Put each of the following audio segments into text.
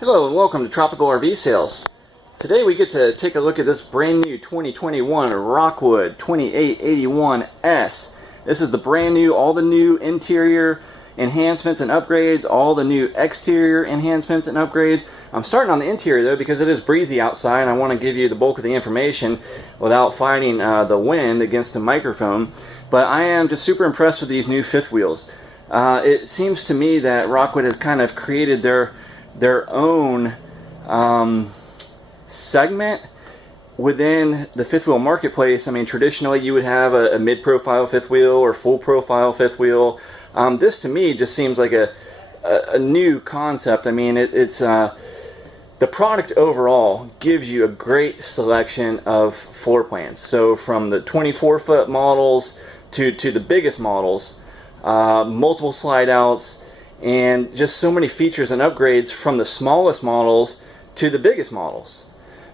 Hello and welcome to Tropical RV Sales. Today we get to take a look at this brand new 2021 Rockwood 2881S. This is the brand new, all the new interior enhancements and upgrades, all the new exterior enhancements and upgrades. I'm starting on the interior though because it is breezy outside and I want to give you the bulk of the information without fighting the wind against the microphone. But I am just super impressed with these new fifth wheels. It seems to me that Rockwood has kind of created their own segment within the fifth wheel marketplace. I mean, traditionally you would have a mid-profile fifth wheel or full-profile fifth wheel. This to me just seems like a new concept. I mean, it's the product overall gives you a great selection of floor plans. So from the 24-foot models to the biggest models, multiple slide outs, and just so many features and upgrades from the smallest models to the biggest models.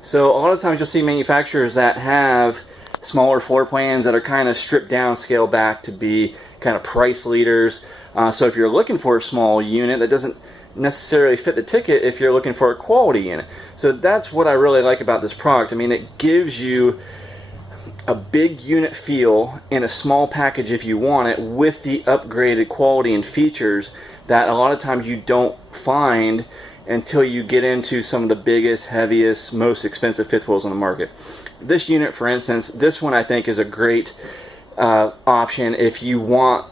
So a lot of times you'll see manufacturers that have smaller floor plans that are kind of stripped down, scaled back to be kind of price leaders. So if you're looking for a small unit, that doesn't necessarily fit the ticket if you're looking for a quality unit. So that's what I really like about this product. I mean, it gives you a big unit feel in a small package if you want it, with the upgraded quality and features that a lot of times you don't find until you get into some of the biggest, heaviest, most expensive fifth wheels on the market. This unit, for instance, this one I think is a great option if you want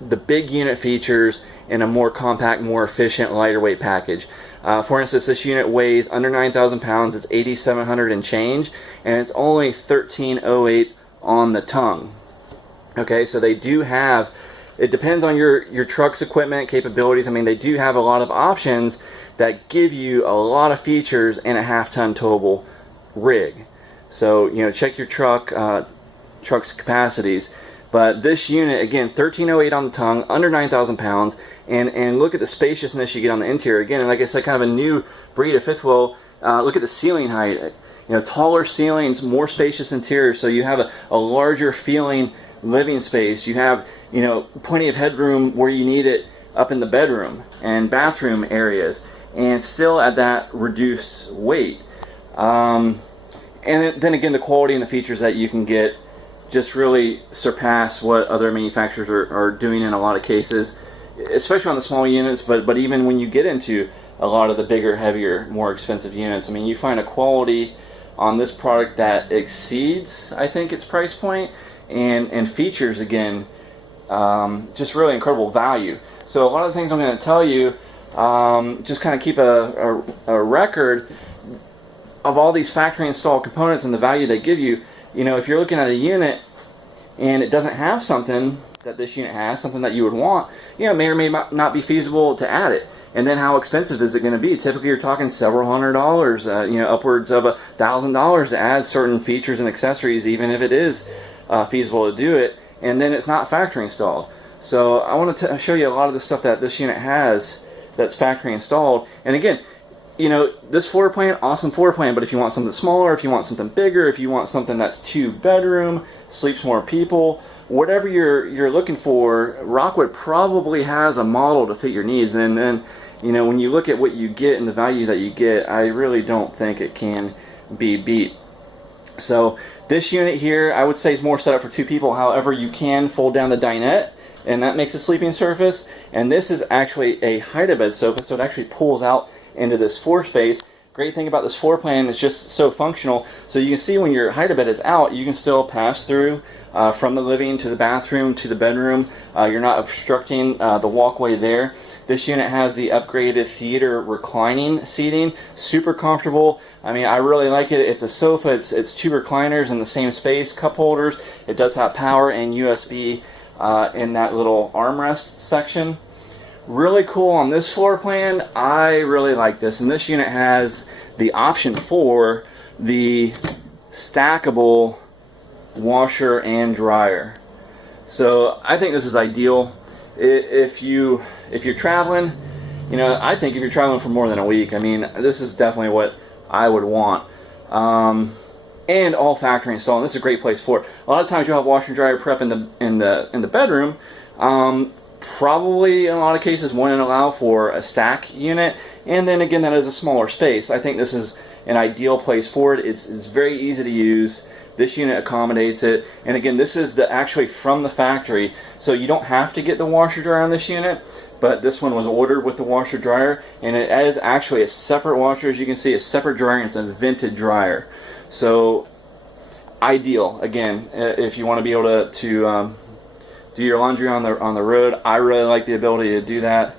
the big unit features in a more compact, more efficient, lighter weight package. For instance, this unit weighs under 9,000 pounds. It's 8,700 and change, and it's only 1308 on the tongue. Okay, so they do have, it depends on your truck's equipment capabilities. I mean, they do have a lot of options that give you a lot of features in a half-ton towable rig. So, you know, check your truck's capacities. But this unit, again, 1308 on the tongue, under 9,000 pounds, and look at the spaciousness you get on the interior. Again, and like I said, kind of a new breed of fifth wheel. Look at the ceiling height. You know, taller ceilings, more spacious interior, so you have a larger feeling living space. You have, you know, plenty of headroom where you need it up in the bedroom and bathroom areas, and still at that reduced weight. And then again, the quality and the features that you can get just really surpass what other manufacturers are doing in a lot of cases, especially on the small units, but even when you get into a lot of the bigger, heavier, more expensive units. I mean, you find a quality on this product that exceeds, I think, its price point, and features, again, just really incredible value. So a lot of the things I'm going to tell you, just kind of keep a record of all these factory installed components and the value they give you. You know, if you're looking at a unit and it doesn't have something that this unit has, something that you would want, you know, it may or may not be feasible to add it. And then how expensive is it going to be? Typically you're talking several $100s, you know, upwards of $1,000 to add certain features and accessories, even if it is feasible to do it, and then it's not factory installed. So I want to show you a lot of the stuff that this unit has that's factory installed. And again, you know, this floor plan, awesome floor plan, but if you want something smaller, if you want something bigger, if you want something that's 2-bedroom, sleeps more people, whatever you're looking for, Rockwood probably has a model to fit your needs. And then, you know, when you look at what you get and the value that you get, I really don't think it can be beat. So this unit here, I would say, is more set up for 2 people. However, you can fold down the dinette, and that makes a sleeping surface. And this is actually a hide-a-bed sofa, so it actually pulls out into this floor space. Great thing about this floor plan is just so functional. So you can see when your hide-a-bed is out, you can still pass through from the living to the bathroom to the bedroom. You're not obstructing the walkway there. This unit has the upgraded theater reclining seating, super comfortable. I mean, I really like it. It's a sofa, it's 2 recliners in the same space, cup holders. It does have power and USB in that little armrest section. Really cool on this floor plan. I really like this, and this unit has the option for the stackable washer and dryer. So I think this is ideal if you're traveling. You know, I think if you're traveling for more than a week, I mean, this is definitely what I would want. And all factory installed. And this is a great place for it. A lot of times you'll have washer and dryer prep in the bedroom. probably in a lot of cases wouldn't allow for a stack unit, and then again, that is a smaller space. I think this is an ideal place for it. It's very easy to use. This unit accommodates it, and again, this is actually from the factory, so you don't have to get the washer dryer on this unit, but this one was ordered with the washer dryer, and it is actually a separate washer, as you can see, a separate dryer, and it's a vented dryer. So ideal, again, if you want to be able to do your laundry on the road. I really like the ability to do that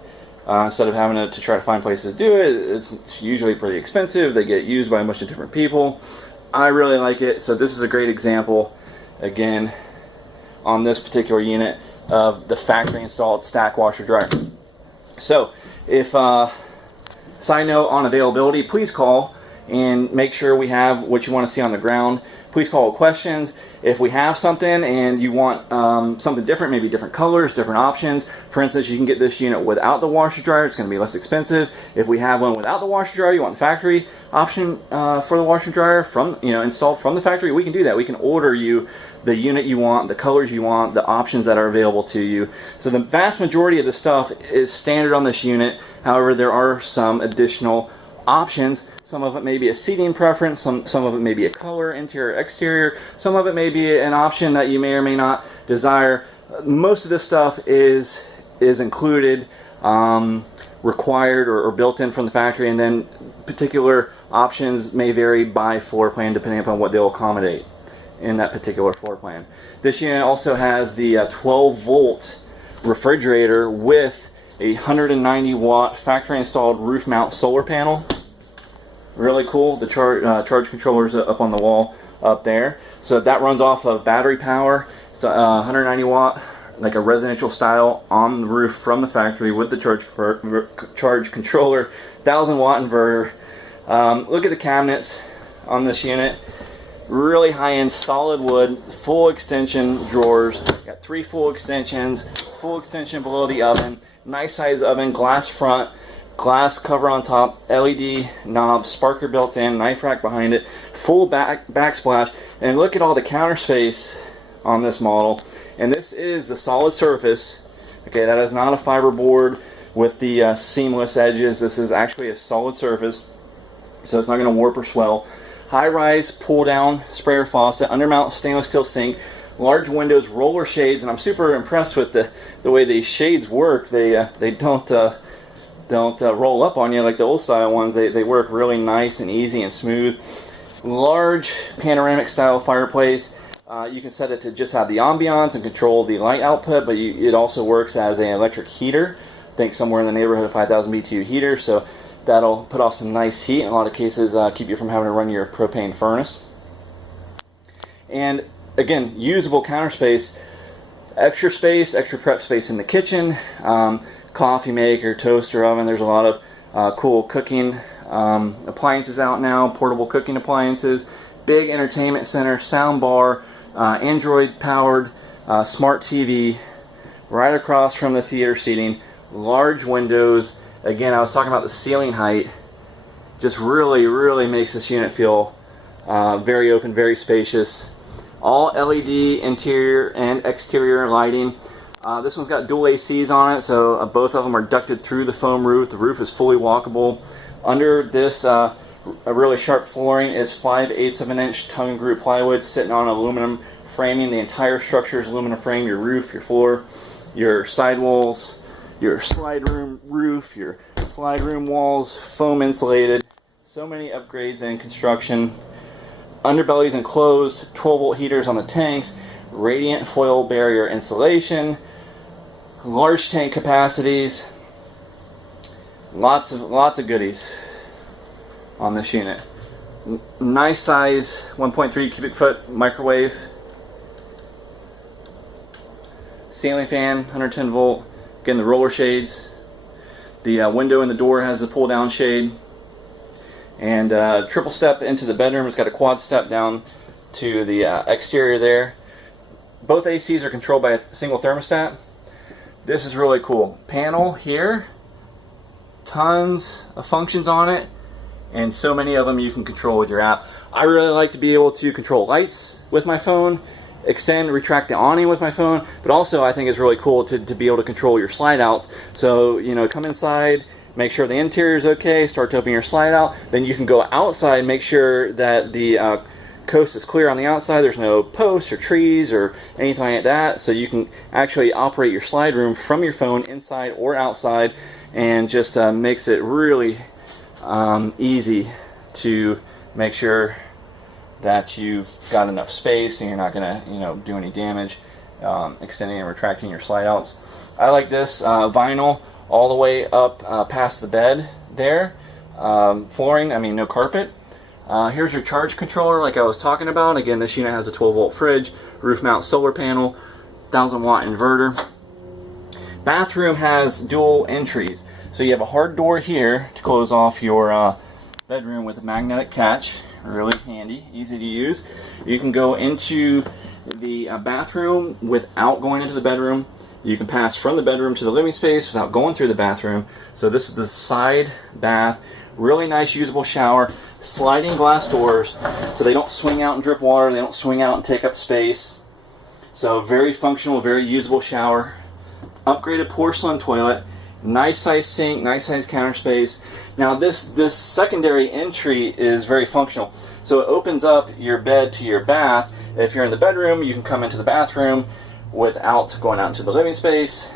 instead of having to try to find places to do it. It's usually pretty expensive. They get used by a bunch of different people. I really like it. So this is a great example, again, on this particular unit of the factory installed stack washer dryer. So if side note on availability, please call and make sure we have what you want to see on the ground. Please call with questions. If we have something and you want something different, maybe different colors, different options. For instance, you can get this unit without the washer dryer. It's going to be less expensive. If we have one without the washer dryer, you want the factory option for the washer dryer installed from the factory, we can do that. We can order you the unit you want, the colors you want, the options that are available to you. So the vast majority of the stuff is standard on this unit. However, there are some additional options. Some of it may be a seating preference, some of it may be a color, interior, exterior, some of it may be an option that you may or may not desire. Most of this stuff is included, required or built in from the factory, and then particular options may vary by floor plan depending upon what they'll accommodate in that particular floor plan. This unit also has the 12 volt refrigerator with a 190 watt factory installed roof mount solar panel. Really cool. The charge controller's up on the wall up there. So that runs off of battery power. It's a 190 watt, like a residential style, on the roof from the factory with the charge controller, 1000 watt inverter. Look at the cabinets on this unit. Really high-end solid wood, full extension drawers. Got 3 full extensions, full extension below the oven. Nice size oven, glass front. Glass cover on top, LED knob, sparker built in, knife rack behind it, full backsplash, and look at all the counter space on this model. And this is the solid surface. Okay, that is not a fiberboard with the seamless edges. This is actually a solid surface, so it's not going to warp or swell. High-rise pull-down sprayer faucet, undermount stainless steel sink, large windows, roller shades, and I'm super impressed with the way these shades work. They don't roll up on you like the old style ones. They work really nice and easy and smooth. Large panoramic style fireplace. You can set it to just have the ambiance and control the light output, but it also works as an electric heater. I think somewhere in the neighborhood of 5,000 BTU heater, so that'll put off some nice heat. In a lot of cases, keep you from having to run your propane furnace. And again, usable counter space, extra prep space in the kitchen. Coffee maker, toaster oven. There's a lot of cool cooking appliances out now, portable cooking appliances, big entertainment center, sound bar, Android powered smart TV right across from the theater seating, large windows. Again, I was talking about the ceiling height. Just really makes this unit feel very open, very spacious. All LED interior and exterior lighting. This one's got dual ACs on it, so both of them are ducted through the foam roof. The roof is fully walkable. Under this a really sharp flooring is 5/8 of an inch tongue and groove plywood sitting on aluminum framing. The entire structure is aluminum frame. Your roof, your floor, your sidewalls, your slide room roof, your slide room walls, foam insulated. So many upgrades in construction. Underbelly's enclosed, 12 volt heaters on the tanks, radiant foil barrier insulation, large tank capacities, lots of goodies on this unit. Nice size 1.3 cubic foot microwave, ceiling fan, 110 volt. Again, the roller shades. The window in the door has a pull down shade, and triple step into the bedroom. It's got a quad step down to the exterior there. Both ACs are controlled by a single thermostat. This is really cool. Panel here, tons of functions on it, and so many of them you can control with your app. I really like to be able to control lights with my phone extend, retract the awning with my phone, but also I think it's really cool to be able to control your slide outs. So, you know, come inside, make sure the interior is okay, start to open your slide out, then you can go outside, make sure that the coast is clear on the outside, there's no posts or trees or anything like that, so you can actually operate your slide room from your phone inside or outside, and just makes it really easy to make sure that you've got enough space and you're not going to, you know, do any damage extending and retracting your slide outs. I like this vinyl all the way up past the bed there. Flooring, I mean no carpet. Here's your charge controller like I was talking about. Again, this unit has a 12-volt fridge, roof mount solar panel, 1000-watt inverter. Bathroom has dual entries. So you have a hard door here to close off your bedroom with a magnetic catch. Really handy, easy to use. You can go into the bathroom without going into the bedroom. You can pass from the bedroom to the living space without going through the bathroom. So this is the side bath. Really nice usable shower. Sliding glass doors so they don't swing out and drip water. They don't swing out and take up space. So very functional, very usable shower. Upgraded porcelain toilet. Nice size sink, nice size counter space. Now this secondary entry is very functional. So it opens up your bed to your bath. If you're in the bedroom, you can come into the bathroom without going out into the living space.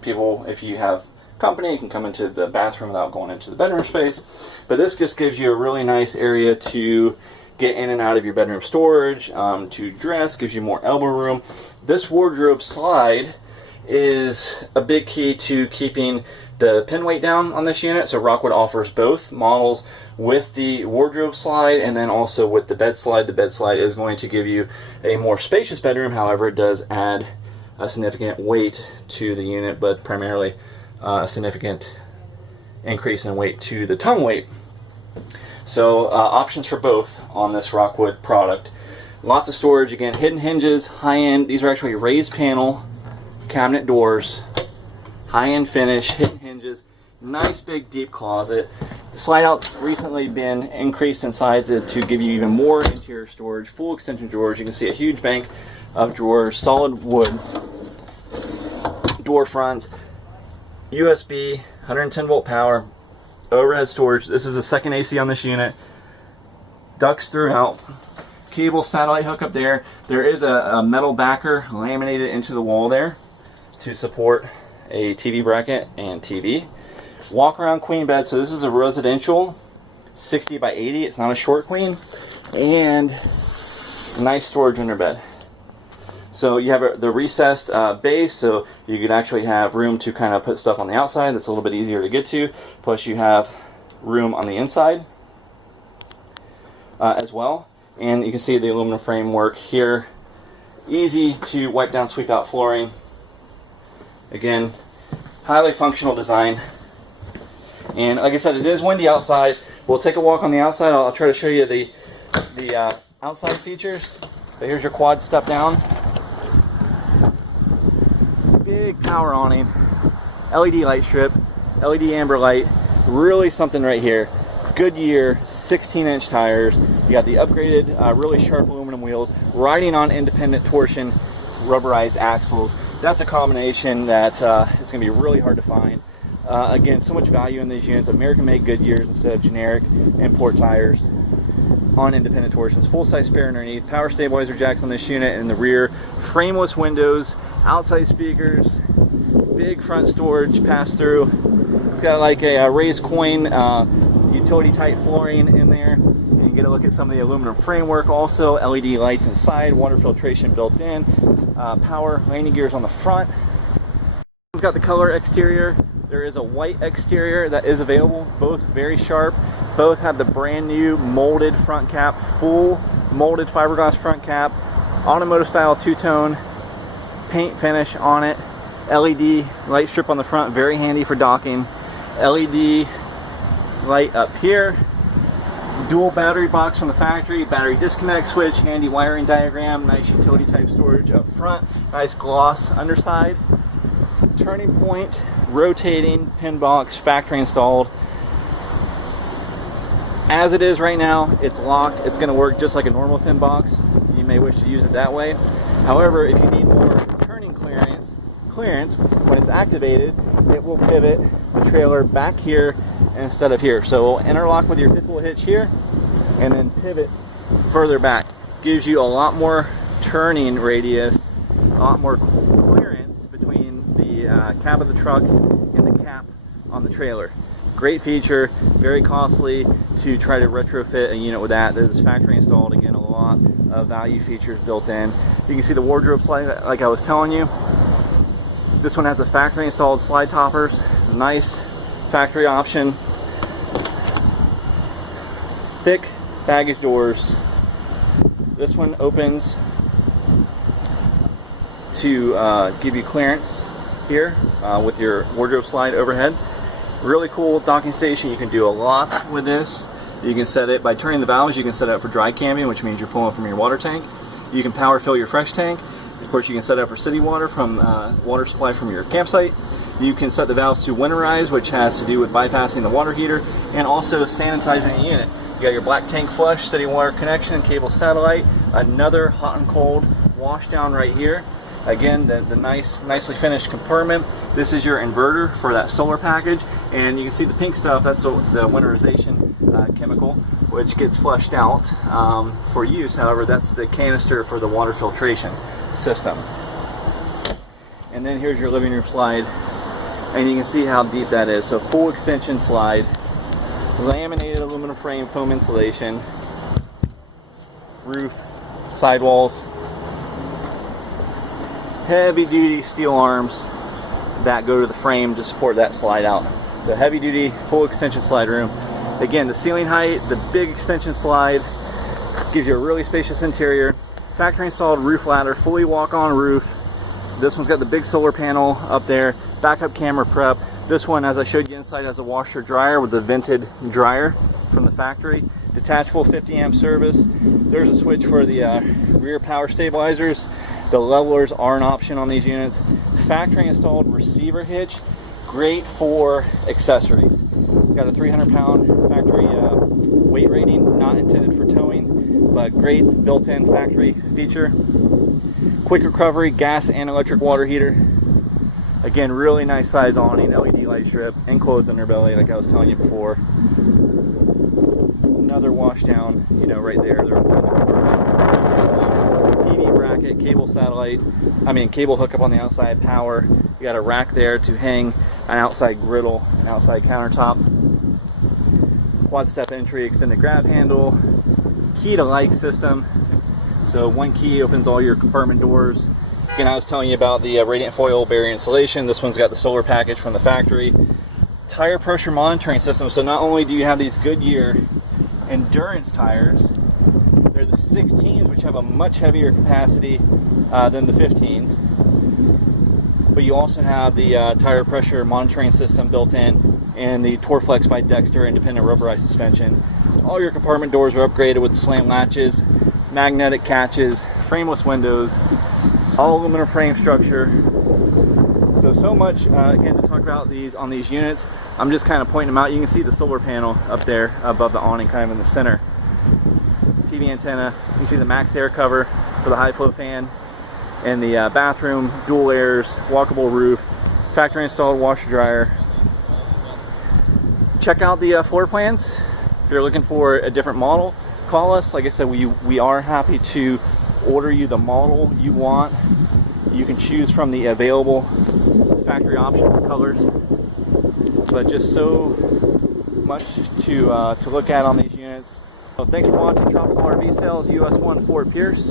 People, if you have company, you can come into the bathroom without going into the bedroom space. But this just gives you a really nice area to get in and out of your bedroom storage, to dress, gives you more elbow room. This wardrobe slide is a big key to keeping the pin weight down on this unit. So Rockwood offers both models with the wardrobe slide and then also with the bed slide. The bed slide is going to give you a more spacious bedroom. However, it does add a significant weight to the unit, but primarily a significant increase in weight to the tongue weight. So options for both on this Rockwood product. Lots of storage, again, hidden hinges, high-end. These are actually raised panel cabinet doors, high-end finish, hidden hinges, nice big deep closet. The slide out's recently been increased in size to give you even more interior storage, full extension drawers. You can see a huge bank of drawers, solid wood door fronts, USB, 110-volt power, overhead storage. This is the second AC on this unit. Ducts throughout. Cable satellite hookup there. There is a metal backer laminated into the wall there to support a TV bracket and TV. Walk around queen bed. So this is a residential 60 by 80. It's not a short queen. And nice storage under bed. So you have the recessed base, so you can actually have room to kind of put stuff on the outside that's a little bit easier to get to. Plus you have room on the inside as well. And you can see the aluminum framework here. Easy to wipe down, sweep out flooring. Again, highly functional design. And like I said, it is windy outside. We'll take a walk on the outside. I'll try to show you the outside features. But here's your quad step down. Big power awning, LED light strip, LED amber light, really something right here. Goodyear 16-inch tires. You got the upgraded, really sharp aluminum wheels, riding on independent torsion, rubberized axles. That's a combination that is going to be really hard to find. Again, so much value in these units. American-made Goodyears instead of generic import tires on independent torsions. Full-size spare underneath. Power stabilizer jacks on this unit in the rear. Frameless windows. Outside speakers. Big front storage pass-through. It's got like a raised coin utility-type flooring in there. And you get a look at some of the aluminum framework. Also, LED lights inside. Water filtration built in. Power landing gears on the front. It's got the color exterior. There is a white exterior that is available. Both very sharp. Both have the brand new molded front cap, full molded fiberglass front cap, automotive style two-tone paint finish on it, LED light strip on the front, very handy for docking, LED light up here, dual battery box from the factory, battery disconnect switch, handy wiring diagram, nice utility type storage up front, nice gloss underside, turning point, rotating pin box, factory installed. As it is right now, it's locked. It's going to work just like a normal pin box. You may wish to use it that way. However, if you need more turning clearance when it's activated, it will pivot the trailer back here instead of here. So it'll interlock with your fifth wheel hitch here and then pivot further back. Gives you a lot more turning radius, a lot more clearance between the cab of the truck and the cap on the trailer. Great feature, very costly to try to retrofit a unit with that. This is factory installed. Again, a lot of value features built in. You can see the wardrobe slide like I was telling you. This one has a factory installed slide toppers. Nice factory option. Thick baggage doors. This one opens to give you clearance here with your wardrobe slide overhead. Really cool docking station. You can do a lot with this. You can set it by turning the valves. You can set it up for dry camping, which means you're pulling from your water tank. You can power fill your fresh tank. Of course, you can set it up for city water from water supply from your campsite. You can set the valves to winterize, which has to do with bypassing the water heater and also sanitizing the unit. You got your black tank flush, city water connection, cable satellite, another hot and cold wash down right here. Again, the nicely finished compartment. This is your inverter for that solar package, and you can see the pink stuff. That's the winterization chemical, which gets flushed out for use. However, that's the canister for the water filtration system. And then here's your living room slide, and you can see how deep that is. So full extension slide, laminated aluminum frame, foam insulation, roof, sidewalls, heavy duty steel arms that go to the frame to support that slide out. So heavy duty full extension slide room. Again, the ceiling height, the big extension slide gives you a really spacious interior. Factory installed roof ladder, fully walk on roof. This one's got the big solar panel up there, backup camera prep. This one, as I showed you inside, has a washer dryer with the vented dryer from the factory. Detachable 50 amp service. There's a switch for the rear power stabilizers. The levelers are an option on these units. Factory installed receiver hitch, great for accessories. Got a 300-pound factory weight rating, not intended for towing, but great built-in factory feature. Quick recovery, gas and electric water heater. Again, really nice size awning, LED light strip, enclosed underbelly like I was telling you before. Another wash down, right there. TV bracket, cable cable hookup on the outside, power. You got a rack there to hang an outside griddle, an outside countertop. Quad step entry, extended grab handle, key to like system. So one key opens all your compartment doors. Again, I was telling you about the radiant foil barrier insulation. This one's got the solar package from the factory. Tire pressure monitoring system. So not only do you have these Goodyear endurance tires, they're the 16s, which have a much heavier capacity than the 15s. But you also have the tire pressure monitoring system built in, and the Torflex by Dexter independent rubberized suspension. All your compartment doors are upgraded with slant latches, magnetic catches, frameless windows, all aluminum frame structure. So much again to talk about on these units. I'm just kind of pointing them out. You can see the solar panel up there above the awning, kind of in the center. TV antenna. You can see the max air cover for the high flow fan, and the bathroom, dual airs, walkable roof, factory installed washer dryer. Check out the floor plans. If you're looking for a different model, call us. Like I said, we are happy to order you the model you want. You can choose from the available factory options and colors, but just so much to look at on these units. So thanks for watching Tropical RV Sales US 1 Fort Pierce.